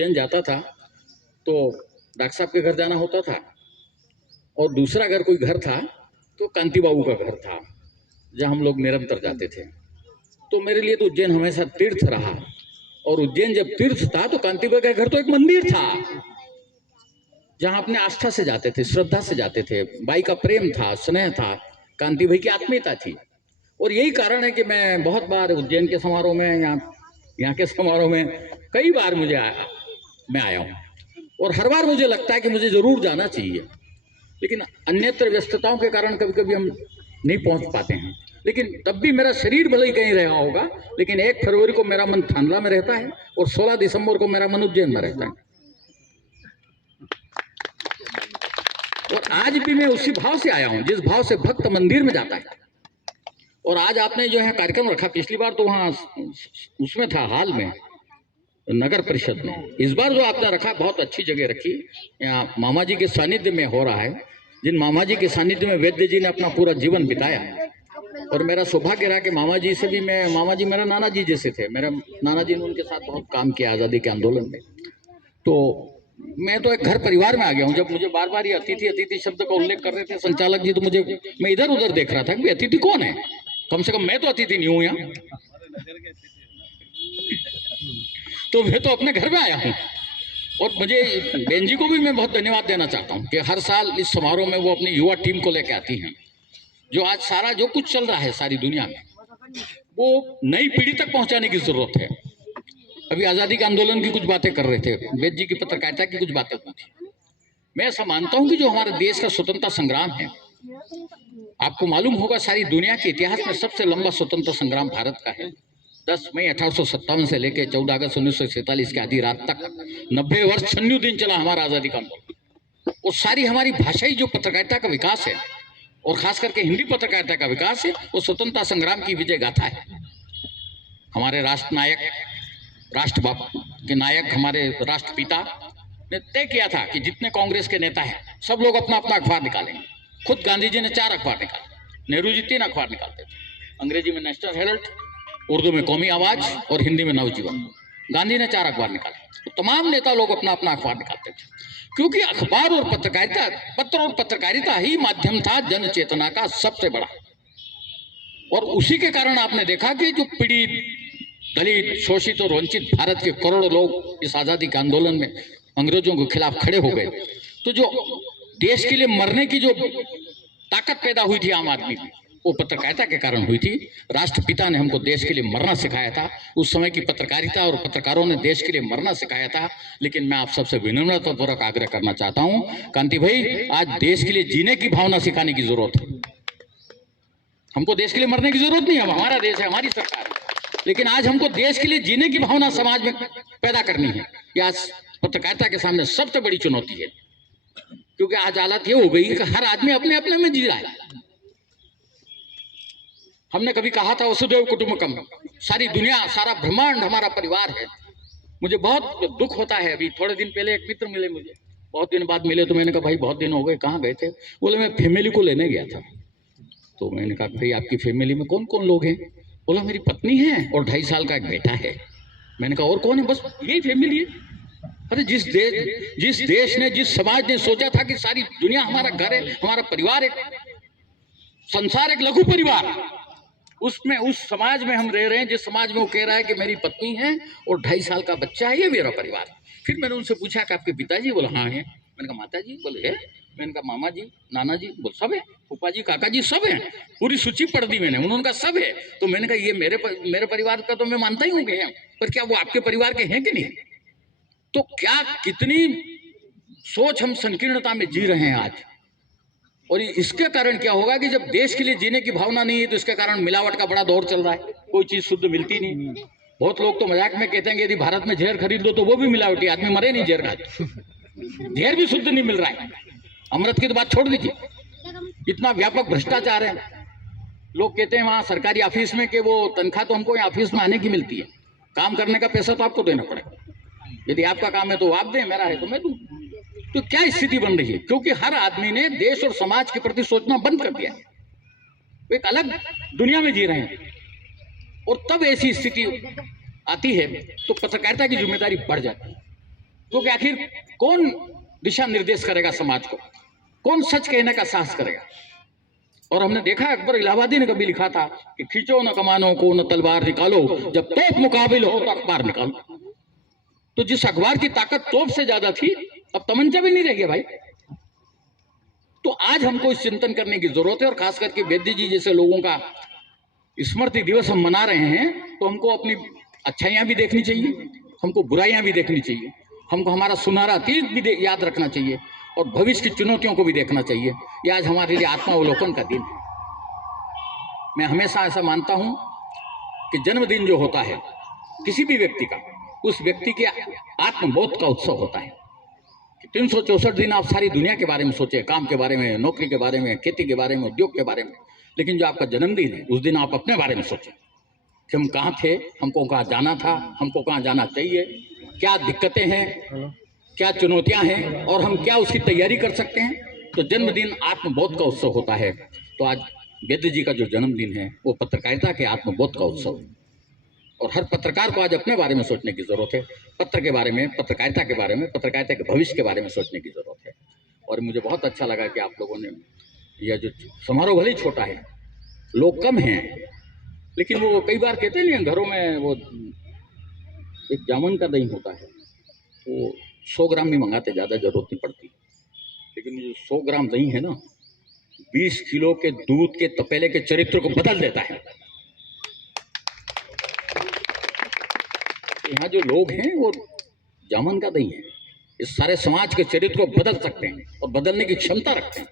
उज्जैन जाता था तो डॉक्टर साहब के घर जाना होता था, और दूसरा अगर कोई घर था तो कांति बाबू का घर था जहाँ हम लोग निरंतर जाते थे। तो मेरे लिए तो उज्जैन हमेशा तीर्थ रहा, और उज्जैन जब तीर्थ था तो कांति बाबू का घर तो एक मंदिर था जहाँ अपने आस्था से जाते थे, श्रद्धा से जाते थे, भाई का प्रेम था, स्नेह था, कांति भाई की आत्मीयता थी। और यही कारण है कि मैं बहुत बार उज्जैन के समारोह में, यहाँ के समारोह में कई बार मैं आया हूँ, और हर बार मुझे लगता है कि मुझे जरूर जाना चाहिए, लेकिन अन्यत्र व्यस्तताओं के कारण कभी कभी हम नहीं पहुंच पाते हैं। लेकिन तब भी मेरा शरीर भले ही कहीं रहा होगा, लेकिन 1 फरवरी को मेरा मन थांदला में रहता है और 16 दिसंबर को मेरा मन उज्जैन में रहता है। और आज भी मैं उसी भाव से आया हूं जिस भाव से भक्त मंदिर में जाता है। और आज आपने जो है कार्यक्रम रखा, पिछली बार तो वहां उसमें था, हाल में, नगर परिषद में। इस बार जो आपने रखा बहुत अच्छी जगह रखी, यहाँ मामा जी के सानिध्य में हो रहा है, जिन मामा जी के सानिध्य में वैद्य जी ने अपना पूरा जीवन बिताया। और मेरा सौभाग्य रहा कि मामा जी से भी मामा जी मेरा नाना जी जैसे थे। मेरे नाना जी ने उनके साथ बहुत काम किया आज़ादी के आंदोलन में। तो मैं तो एक घर परिवार में आ गया हूँ। जब मुझे बार बार ये अतिथि अतिथि शब्द का उल्लेख कर रहे थे संचालक जी, तो मैं इधर उधर देख रहा था कि अतिथि कौन है। कम से कम मैं तो अतिथि नहीं हूँ यहाँ, तो मैं तो अपने घर में आया हूँ। और मुझे बेन जी को भी मैं बहुत धन्यवाद देना चाहता हूँ कि हर साल इस समारोह में वो अपनी युवा टीम को लेकर आती हैं। जो आज सारा जो कुछ चल रहा है सारी दुनिया में, वो नई पीढ़ी तक पहुंचाने की जरूरत है। अभी आजादी के आंदोलन की कुछ बातें कर रहे थे, वेद जी की पत्रकारिता की कुछ बातें हुई थी। मैं ऐसा मानता हूं कि जो हमारे देश का स्वतंत्रता संग्राम है, आपको मालूम होगा सारी दुनिया के इतिहास में सबसे लंबा स्वतंत्रता संग्राम भारत का है। 10 मई 1857 से लेकर 14 अगस्त 1947 के आधी रात तक 90 वर्ष 96 दिन चला हमारा आजादी का आंदोलन। और सारी हमारी भाषाई जो पत्रकारिता का विकास है, और खास करके हिंदी पत्रकारिता का विकास है, वो स्वतंत्रता संग्राम की विजय गाथा है। हमारे राष्ट्र नायक, राष्ट्र के नायक, हमारे राष्ट्रपिता ने तय किया था कि जितने कांग्रेस के नेता हैं सब लोग अपना अपना अखबार निकालेंगे। खुद गांधी जी ने 4 अखबार निकाले, नेहरू जी 3 अखबार निकालते थे, अंग्रेजी में नेशनल हेरल्ड, उर्दू में कौमी आवाज और हिंदी में नवजीवन। गांधी ने 4 अखबार निकाले, तो तमाम नेता लोग अपना अपना अखबार निकालते थे, क्योंकि अखबार और पत्रकारिता, पत्र और पत्रकारिता ही माध्यम था जन चेतना का सबसे बड़ा। और उसी के कारण आपने देखा कि जो पीड़ित, दलित, शोषित और वंचित भारत के करोड़ों लोग इस आजादी के आंदोलन में अंग्रेजों के खिलाफ खड़े हो गए, तो जो देश के लिए मरने की जो ताकत पैदा हुई थी आम आदमी में, वो पत्रकारिता के कारण हुई थी। राष्ट्रपिता ने हमको देश के लिए मरना सिखाया था। उस समय की पत्रकारिता और पत्रकारों ने देश के लिए मरना सिखाया था। लेकिन मैं आप सबसे विनम्रतापूर्वक आग्रह करना चाहता हूं, कांति भाई, आज देश के लिए जीने की भावना सिखाने की जरूरत है। हमको देश के लिए मरने की जरूरत नहीं है, हमारा देश है, हमारी सरकार है। लेकिन आज हमको देश के लिए जीने की भावना समाज में पैदा करनी है। यह आज पत्रकारिता के सामने सबसे बड़ी चुनौती है, क्योंकि आज हालत ये हो गई कि हर आदमी अपने अपने में जी रहा है। हमने कभी कहा था वसुधैव कुटुंबकम, सारी दुनिया, सारा ब्रह्मांड हमारा परिवार है। मुझे बहुत दुख होता है। अभी थोड़े दिन पहले एक मित्र मिले मुझे, बहुत दिन बाद मिले, तो मैंने कहा भाई बहुत दिन हो गए, कहाँ गए थे? बोले मैं फैमिली को लेने गया था। तो मैंने कहा भाई आपकी फैमिली में कौन कौन लोग हैं? बोला मेरी पत्नी है और 2.5 साल का एक बेटा है। मैंने कहा और कौन है? बस यही फैमिली है। अरे जिस देश ने, जिस समाज ने सोचा था कि सारी दुनिया हमारा घर है, हमारा परिवार, एक संसार, एक लघु परिवार, उसमें, उस समाज में हम रह रहे हैं जिस समाज में वो कह रहा है कि मेरी पत्नी है और 2.5 साल का बच्चा है, ये मेरा परिवार। फिर मैंने उनसे पूछा कि आपके पिताजी? बोला हाँ है। मैंने कहा माता जी? बोले है। मैंने कहा मामा जी, नाना जी? बोल सब है, फूफा जी, काका जी सब है। पूरी सूची पढ़ दी मैंने, उन्होंने कहा सब है। तो मैंने कहा ये मेरे परिवार का तो मैं मानता ही हूँ कि है, पर क्या वो आपके परिवार के हैं कि नहीं? तो क्या, कितनी सोच हम संकीर्णता में जी रहे हैं आज। और इसके कारण क्या होगा कि जब देश के लिए जीने की भावना नहीं है, तो इसके कारण मिलावट का बड़ा दौर चल रहा है, कोई चीज शुद्ध मिलती नहीं। बहुत लोग तो मजाक में कहते हैं कि यदि भारत में जहर खरीद लो तो वो भी मिलावटी, आदमी मरे नहीं जहर खा, जहर भी शुद्ध नहीं मिल रहा है। अमृत की तो बात छोड़ दीजिए, इतना व्यापक भ्रष्टाचार है। लोग कहते हैं वहां सरकारी ऑफिस में कि वो तनख्वाह तो हमको ऑफिस में आने की मिलती है, काम करने का पैसा तो आपको देना पड़ेगा। यदि आपका काम है तो आप दें, मेरा है तो मैं दूं। तो क्या स्थिति बन रही है? क्योंकि हर आदमी ने देश और समाज के प्रति सोचना बंद कर दिया है, वो एक अलग दुनिया में जी रहे हैं। और तब ऐसी स्थिति आती है तो पत्रकारिता की जिम्मेदारी बढ़ जाती है। क्योंकि आखिर कौन दिशा निर्देश करेगा समाज को, कौन सच कहने का साहस करेगा। और हमने देखा अकबर इलाहाबादी ने कभी लिखा था कि खींचो न कमानों को न तलवार निकालो, जब तोप मुकाबिल हो तो अखबार निकालो। तो जिस अखबार की ताकत तोप से ज्यादा थी, अब तमंचा भी नहीं रह गया भाई। तो आज हमको इस चिंतन करने की जरूरत है, और खास करके वैद्य जी जैसे लोगों का स्मृति दिवस हम मना रहे हैं, तो हमको अपनी अच्छाइयां भी देखनी चाहिए, हमको बुराइयां भी देखनी चाहिए, हमको हमारा सुनहरा अतीत भी याद रखना चाहिए, और भविष्य की चुनौतियों को भी देखना चाहिए। ये आज हमारे लिए आत्मावलोकन का दिन है। मैं हमेशा ऐसा मानता हूं कि जन्मदिन जो होता है किसी भी व्यक्ति का, उस व्यक्ति के आत्मबोध का उत्सव होता है। 364 दिन आप सारी दुनिया के बारे में सोचें, काम के बारे में, नौकरी के बारे में, खेती के बारे में, उद्योग के बारे में, लेकिन जो आपका जन्मदिन है उस दिन आप अपने बारे में सोचें कि हम कहाँ थे, हमको कहाँ जाना था, हमको कहाँ जाना चाहिए, क्या दिक्कतें हैं, क्या चुनौतियां हैं, और हम क्या उसकी तैयारी कर सकते हैं। तो जन्मदिन आत्मबोध का उत्सव होता है। तो आज वैद्य जी का जो जन्मदिन है वो पत्रकारिता के आत्मबोध का उत्सव है, और हर पत्रकार को आज अपने बारे में सोचने की जरूरत है, पत्र के बारे में, पत्रकारिता के बारे में, पत्रकारिता के भविष्य के बारे में सोचने की जरूरत है। और मुझे बहुत अच्छा लगा कि आप लोगों ने यह जो समारोह भले ही छोटा है, लोग कम हैं, लेकिन वो कई बार कहते नहीं घरों में वो एक जामुन का दही होता है, वो 100 ग्राम भी मंगाते, ज़्यादा जरूरत नहीं पड़ती, लेकिन ये 100 ग्राम दही है ना, 20 किलो के दूध के तपेले के चरित्र को बदल देता है। यहाँ जो लोग हैं वो जामुन का दही है, इस सारे समाज के चरित्र को बदल सकते हैं और बदलने की क्षमता रखते हैं।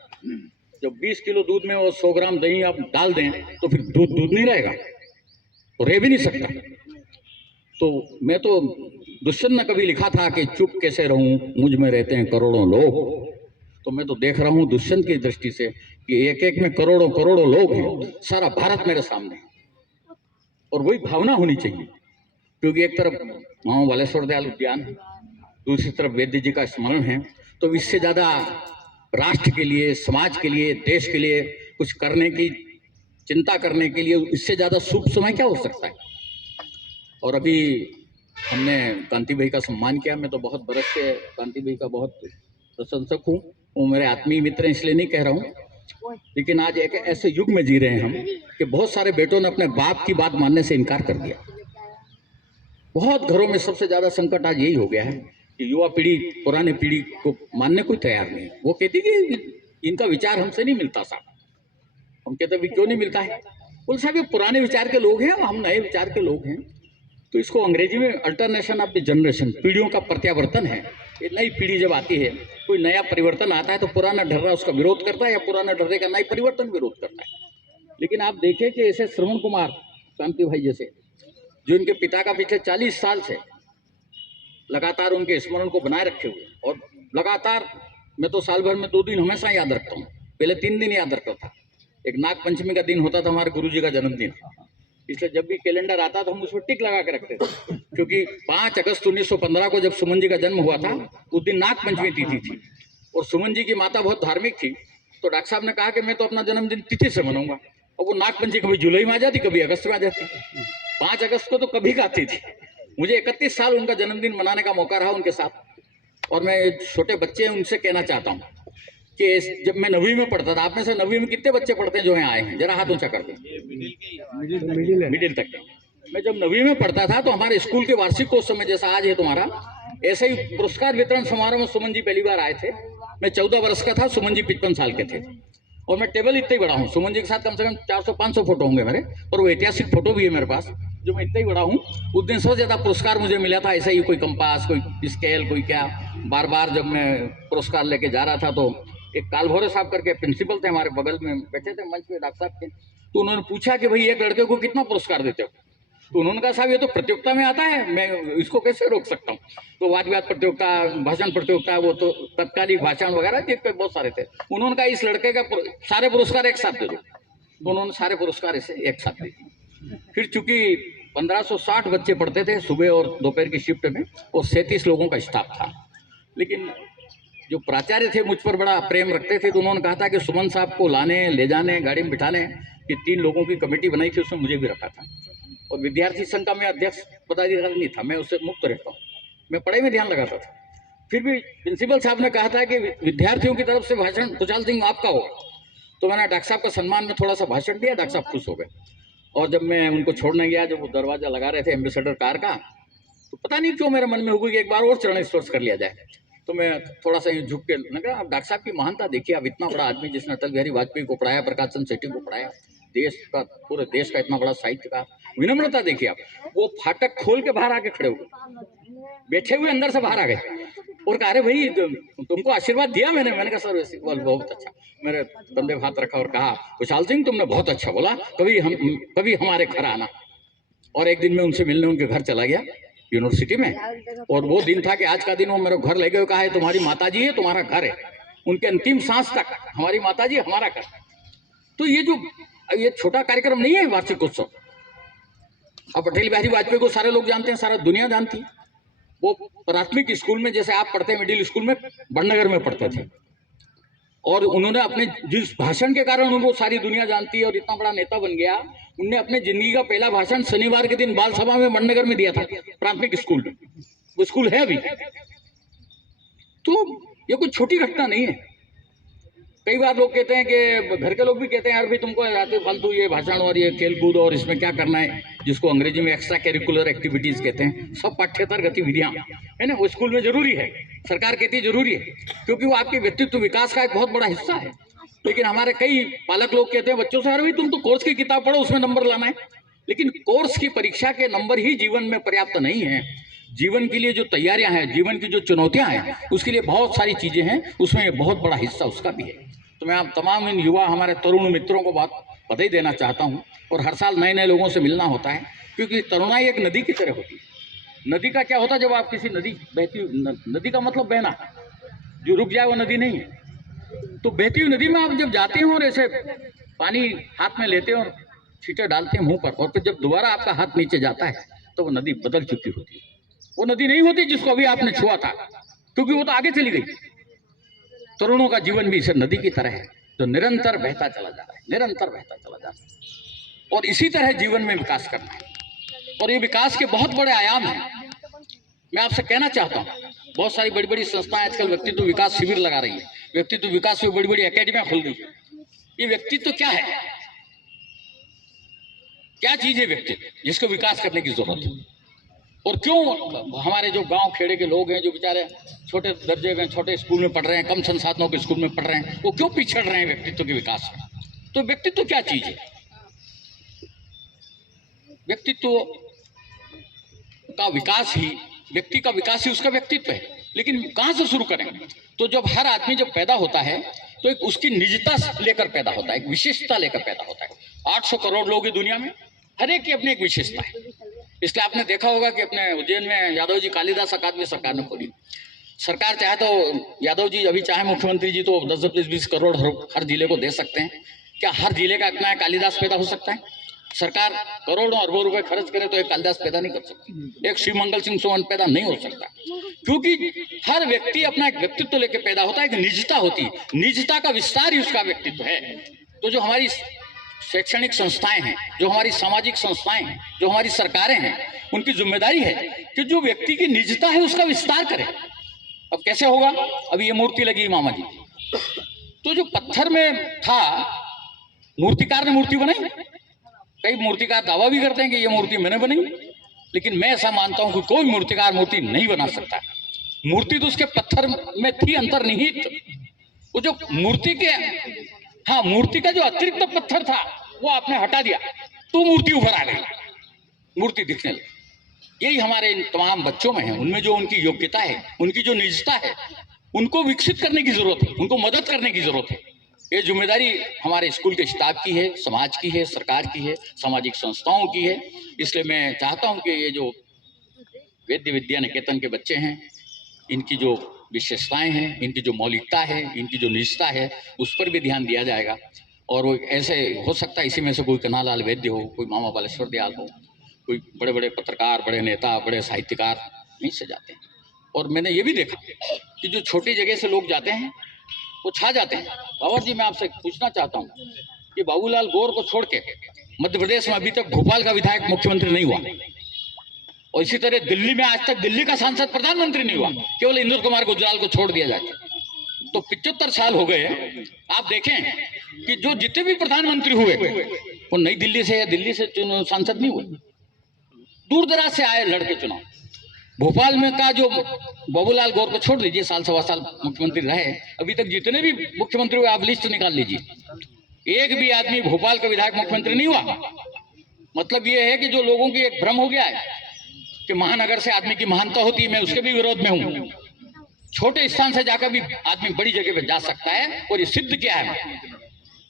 जब 20 किलो दूध में वो 100 ग्राम दही आप डाल दें तो फिर दूध दूध नहीं रहेगा, तो रह भी नहीं सकता। तो मैं तो दुष्यंत ने कभी लिखा था कि चुप कैसे रहूं, मुझ में रहते हैं करोड़ों लोग। तो मैं तो देख रहा हूं दुष्यंत की दृष्टि से कि एक एक में करोड़ों करोड़ों लोग हैं, सारा भारत मेरे सामने है, और वही भावना होनी चाहिए। क्योंकि एक तरफ मां बालेश्वर दयाल उद्यान, दूसरी तरफ वैद्य जी का स्मरण है, तो इससे ज्यादा राष्ट्र के लिए, समाज के लिए, देश के लिए कुछ करने की, चिंता करने के लिए इससे ज्यादा शुभ समय क्या हो सकता है। और अभी हमने कांति भाई का सम्मान किया। मैं तो बहुत बरस से कांति भाई का बहुत प्रशंसक हूँ, वो मेरे आत्मीय मित्र हैं इसलिए नहीं कह रहा हूँ, लेकिन आज एक ऐसे युग में जी रहे हैं हम कि बहुत सारे बेटों ने अपने बाप की बात मानने से इनकार कर दिया। बहुत घरों में सबसे ज्यादा संकट आज यही हो गया है कि युवा पीढ़ी पुराने पीढ़ी को मानने को तैयार नहीं। वो कहती कि इनका विचार हमसे नहीं मिलता साहब। हम कहते भी क्यों नहीं मिलता है, बोले साहब ये पुराने विचार के लोग हैं, हम नए विचार के लोग हैं। तो इसको अंग्रेजी में अल्टरनेशन ऑफ द जनरेशन, पीढ़ियों का प्रत्यावर्तन है। ये नई पीढ़ी जब आती है, कोई नया परिवर्तन आता है तो पुराना ढर्रा उसका विरोध करता है, या पुराना ढर्रे का नई परिवर्तन विरोध करता है। लेकिन आप देखें कि ऐसे श्रवण कुमार कांति भाई जैसे, जो इनके पिता का पिछले 40 साल से लगातार उनके स्मरण को बनाए रखे हुए, और लगातार मैं तो साल भर में 2 दिन हमेशा याद रखता हूँ, पहले 3 दिन याद रखता था। एक नाग पंचमी का दिन होता था, हमारे गुरुजी का जन्मदिन, इसलिए जब भी कैलेंडर आता तो हम उसमें टिक लगा के रखते थे, क्योंकि 5 अगस्त 1915 को जब सुमन जी का जन्म हुआ था, उस दिन नाग पंचमी तिथि थी, और सुमन जी की माता बहुत धार्मिक थी। तो डॉक्टर साहब ने कहा कि मैं तो अपना जन्मदिन तिथि से मनाऊंगा, और वो नाग पंचमी कभी जुलाई में आ जाती, कभी अगस्त में आ जाती। 5 अगस्त को तो कभी खाती थी। मुझे 31 साल उनका जन्मदिन मनाने का मौका रहा उनके साथ। और मैं छोटे बच्चे हैं उनसे कहना चाहता हूँ कि जब मैं 9वीं में पढ़ता था, आप में से 9वीं में कितने बच्चे पढ़ते हैं जो यहाँ आए हैं, जरा हाथ ऊंचा कर दें। मिडिल तक के। मैं जब 9वीं में पढ़ता था तो हमारे स्कूल के वार्षिकोत्सव में, जैसा आज है तुम्हारा, ऐसे ही पुरस्कार वितरण समारोह में सुमन जी पहली बार आए थे। मैं 14 वर्ष का था, सुमन जी 55 साल के थे, और मैं टेबल इतना ही बड़ा हूँ। सुमन जी के साथ कम से कम 400-500 फोटो होंगे मेरे, और वो ऐतिहासिक फोटो भी है मेरे पास, जो मैं इतना ही बड़ा हूँ। उस दिन सबसे ज्यादा पुरस्कार मुझे मिला था, ऐसा ही कोई कंपास, कोई स्केल, कोई क्या। बार बार जब मैं पुरस्कार लेके जा रहा था तो एक कालभोरे साहब करके प्रिंसिपल थे, हमारे बगल में बैठे थे मंच में डॉक्टर साहब के, तो उन्होंने पूछा कि भाई एक लड़के को कितना पुरस्कार देते हो। तो उन्होंने कहा साहब ये तो प्रतियोगिता में आता है, मैं इसको कैसे रोक सकता हूँ। तो वाद विवाद प्रतियोगिता, भाषण प्रतियोगिता, वो तो तत्कालिक भाषण वगैरह जितने बहुत सारे थे। उन्होंने कहा इस लड़के का सारे पुरस्कार एक साथ दे दो, तो उन्होंने सारे पुरस्कार इसे एक साथ दे दिए। फिर चूंकि 1560 बच्चे पढ़ते थे सुबह और दोपहर की शिफ्ट में, और 37 लोगों का स्टाफ था, लेकिन जो प्राचार्य थे मुझ पर बड़ा प्रेम रखते थे, तो उन्होंने कहा था कि सुमन साहब को लाने ले जाने, गाड़ी में बिठाने की 3 लोगों की कमेटी बनाई थी, उसमें मुझे भी रखा था। और विद्यार्थी संघ का मैं अध्यक्ष पदाधिकारी नहीं था, मैं उससे मुक्त रहता हूँ, मैं पढ़ाई में ध्यान लगाता था। फिर भी प्रिंसिपल साहब ने कहा था कि विद्यार्थियों की तरफ से भाषण खुशहाल सिंह आपका होगा, तो मैंने डॉक्टर साहब का सम्मान में थोड़ा सा भाषण दिया, डॉक्टर साहब खुश हो गए। और जब मैं उनको छोड़ने गया, जब वो दरवाजा लगा रहे थे एम्बेसडर कार का, तो पता नहीं क्यों मेरे मन में हुआ कि एक बार और चरण स्पर्श कर लिया जाए। तो मैं थोड़ा सा यूँ झुक के लगा, अब डॉक्टर साहब की महानता देखिए, आप इतना बड़ा आदमी जिसने अटल बिहारी वाजपेयी को पढ़ाया, प्रकाश चंद्र सेठी को पढ़ाया, देश का, पूरे देश का इतना बड़ा साहित्य का, विनम्रता देखिए आप। वो फाटक खोल के बाहर आके खड़े हो गए, बैठे हुए अंदर से बाहर आ गए और कहा, अरे भाई तुमको आशीर्वाद दिया मैंने। मैंने कहा सर बोल बहुत अच्छा। मेरे कंधे पे हाथ रखा और कहा, खुशहाल सिंह तुमने बहुत अच्छा बोला, कभी हमारे घर आना। और एक दिन मैं उनसे मिलने उनके घर चला गया यूनिवर्सिटी में, और वो दिन था कि आज का दिन वो मेरे घर ले गए, कहा है तुम्हारी माताजी है, तुम्हारा घर है। उनके अंतिम सांस तक हमारी माताजी हमारा घर। तो ये छोटा कार्यक्रम नहीं है वार्षिक उत्सव। अब अटल बिहारी वाजपेयी को सारे लोग जानते हैं, सारा दुनिया जानती है। वो प्राथमिक स्कूल में, जैसे आप पढ़ते हैं मिडिल स्कूल में, बड़नगर में पढ़ते थे, और उन्होंने अपने जिस भाषण के कारण उनको सारी दुनिया जानती है और इतना बड़ा नेता बन गया। उनने अपने जिंदगी का पहला भाषण शनिवार के दिन बाल सभा में बड़नगर में दिया था, प्राथमिक स्कूल में। वो स्कूल है अभी। तो ये कोई छोटी घटना नहीं है। कई बार लोग कहते हैं कि घर के लोग भी कहते हैं, यार भाई तुमको आते फालतू ये भाषण और ये खेल कूद और इसमें क्या करना है, जिसको अंग्रेजी में एक्स्ट्रा करिकुलर एक्टिविटीज कहते हैं, सब पाठ्येतर गतिविधियां है ना, वो स्कूल में जरूरी है। सरकार कहती है जरूरी है, क्योंकि वो आपके व्यक्तित्व विकास का एक बहुत बड़ा हिस्सा है। लेकिन हमारे कई पालक लोग कहते हैं बच्चों से, अरे भाई तुम तो कोर्स की किताब पढ़ो, उसमें नंबर लाना है। लेकिन कोर्स की परीक्षा के नंबर ही जीवन में पर्याप्त नहीं है। जीवन के लिए जो तैयारियां हैं, जीवन की जो चुनौतियां हैं, उसके लिए बहुत सारी चीजें हैं, उसमें ये बहुत बड़ा हिस्सा उसका भी है। तो मैं आप तमाम इन युवा हमारे तरुण मित्रों को बात बधाई देना चाहता हूँ। और हर साल नए नए लोगों से मिलना होता है, क्योंकि तरुणाई एक नदी की तरह होती है। नदी का क्या होता है, जब आप किसी नदी बहती, नदी का मतलब बहना, जो रुक जाए वो नदी नहीं है। तो बहती हुई नदी में आप जब जाते हो और ऐसे पानी हाथ में लेते हो और छींटे डालते हैं मुंह पर, और फिर जब दोबारा आपका हाथ नीचे जाता है तो वो नदी बदल चुकी होती है। वो नदी नहीं होती जिसको अभी आपने छुआ था, क्योंकि वो तो आगे चली गई। तरुणों का जीवन भी इस नदी की तरह है, जो निरंतर बहता चला जा रहा है, निरंतर बहता चला जा रहा है। और इसी तरह जीवन में विकास करना है, और ये विकास के बहुत बड़े आयाम हैं। मैं आपसे कहना चाहता हूँ, बहुत सारी बड़ी बड़ी संस्थाएं आजकल व्यक्तित्व विकास शिविर लगा रही है, व्यक्तित्व विकास में बड़ी बड़ी एकेडमियां खुल रही है। ये व्यक्तित्व क्या है, क्या चीज है व्यक्तित्व जिसको विकास करने की जरूरत है? और क्यों हमारे जो गांव खेड़े के लोग हैं, जो बेचारे छोटे दर्जे में छोटे स्कूल में पढ़ रहे हैं, कम संसाधनों के स्कूल में पढ़ रहे हैं, वो क्यों पिछड़ रहे हैं व्यक्तित्व के विकास में? तो व्यक्तित्व क्या चीज है? व्यक्तित्व का विकास ही, व्यक्ति का विकास ही उसका व्यक्तित्व है। लेकिन कहां से शुरू करें? तो जब हर आदमी जब पैदा होता है तो एक उसकी निजता लेकर पैदा होता है, एक विशेषता लेकर पैदा होता है। 800 करोड़ लोग हैं दुनिया में, हर एक की अपनी एक विशेषता है। इसलिए आपने देखा होगा कि अपने उज्जैन में यादव जी कालिदास अकादमी सरकार ने खोली। सरकार चाहे तो, यादव जी अभी चाहे मुख्यमंत्री जी तो 10-20 करोड़ हर जिले को दे सकते हैं। क्या हर जिले का इतना कालिदास पैदा हो सकता है? सरकार करोड़ों अरबों रुपए खर्च करे तो एक कालिदास पैदा नहीं कर सकती, एक शिवमंगल सिंह सोवन पैदा नहीं हो सकता, क्योंकि हर व्यक्ति अपना एक व्यक्तित्व लेकर पैदा होता है, एक निजता होती है, निजता का विस्तार ही उसका व्यक्तित्व है। तो जो हमारी शैक्षणिक संस्थाएं हैं, जो हमारी सामाजिक संस्थाएं हैं, जो हमारी सरकारें हैं, उनकी जिम्मेदारी है कि जो व्यक्ति की निजता है उसका विस्तार करें। अब कैसे होगा? अभी ये मूर्ति लगी मामा जी, तो जो पत्थर में था, मूर्तिकार ने मूर्ति बनाई। कई मूर्तिकार दावा भी करते हैं कि ये मूर्ति मैंने बनाई, लेकिन मैं ऐसा मानता हूं कि कोई मूर्तिकार मूर्ति नहीं बना सकता। मूर्ति तो उसके पत्थर में थी अंतर्निहित। वो जो मूर्ति के, हाँ, मूर्ति का जो अतिरिक्त पत्थर था वो आपने हटा दिया तो मूर्ति उभर आ गई, मूर्ति दिखने लगी। यही हमारे इन तमाम बच्चों में है, उनमें जो उनकी योग्यता है, उनकी जो निजता है, उनको विकसित करने की जरूरत है, उनको मदद करने की जरूरत है। ये जिम्मेदारी हमारे स्कूल के स्टाफ की है, समाज की है, सरकार की है, सामाजिक संस्थाओं की है। इसलिए मैं चाहता हूं कि ये जो वैद्य विद्या निकेतन के बच्चे हैं, इनकी जो विशेषताएं हैं, इनकी जो मौलिकता है, इनकी जो निजता है, उस पर भी ध्यान दिया जाएगा। और वो ऐसे हो सकता है इसी में से कोई कन्हालाल वैद्य हो, कोई मामा बालेश्वर दयाल हो, कोई बड़े बड़े पत्रकार, बड़े नेता, बड़े साहित्यकार नहीं से जाते हैं। और मैंने ये भी देखा कि जो छोटी जगह से लोग जाते हैं वो छा जाते हैं। बाबर जी, मैं आपसे पूछना चाहता हूँ कि बाबूलाल गौर को छोड़ के मध्य प्रदेश में अभी तक भोपाल का विधायक मुख्यमंत्री नहीं हुआ, और इसी तरह दिल्ली में आज तक दिल्ली का सांसद प्रधानमंत्री नहीं हुआ, केवल इंदु कुमार गुजराल को छोड़ दिया जाता। तो 75 साल हो गए। आप देखें कि जो जितने भी प्रधानमंत्री हुए वो नई दिल्ली से या दिल्ली से सांसद नहीं हुए, दूर दराज से आए लड़के चुनाव। भोपाल में का जो बाबूलाल गौर को छोड़ दीजिए, साल सवा साल मुख्यमंत्री रहे, अभी तक जितने भी मुख्यमंत्री हुए आप लिस्ट निकाल लीजिए, एक भी आदमी भोपाल का विधायक मुख्यमंत्री नहीं हुआ। मतलब ये है कि जो लोगों की एक भ्रम हो गया है कि महानगर से आदमी की महानता होती है, मैं उसके भी विरोध में हूं। छोटे स्थान से जाकर भी आदमी बड़ी जगह पे जा सकता है, और ये सिद्ध क्या है।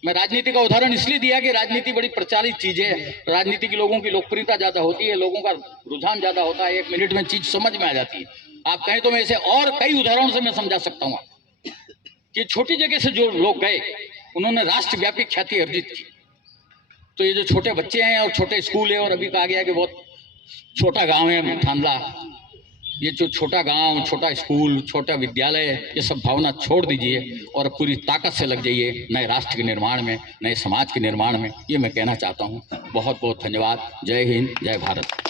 मैं राजनीति का उदाहरण इसलिए दिया कि राजनीति बड़ी प्रचारित चीज है, राजनीति की लोगों की लोकप्रियता ज्यादा होती है, लोगों का रुझान ज्यादा होता है, 1 मिनट में चीज समझ में आ जाती है। आप कहें तो मैं ऐसे और कई उदाहरणों से मैं समझा सकता हूँ कि छोटी जगह से जो लोग गए उन्होंने राष्ट्रव्यापी ख्याति अर्जित की। तो ये जो छोटे बच्चे हैं और छोटे स्कूल है, और अभी कहा गया कि बहुत छोटा गांव है थांदला, ये जो छोटा गांव, छोटा स्कूल, छोटा विद्यालय, ये सब भावना छोड़ दीजिए और पूरी ताकत से लग जाइए नए राष्ट्र के निर्माण में, नए समाज के निर्माण में। ये मैं कहना चाहता हूँ। बहुत बहुत धन्यवाद। जय हिंद, जय भारत।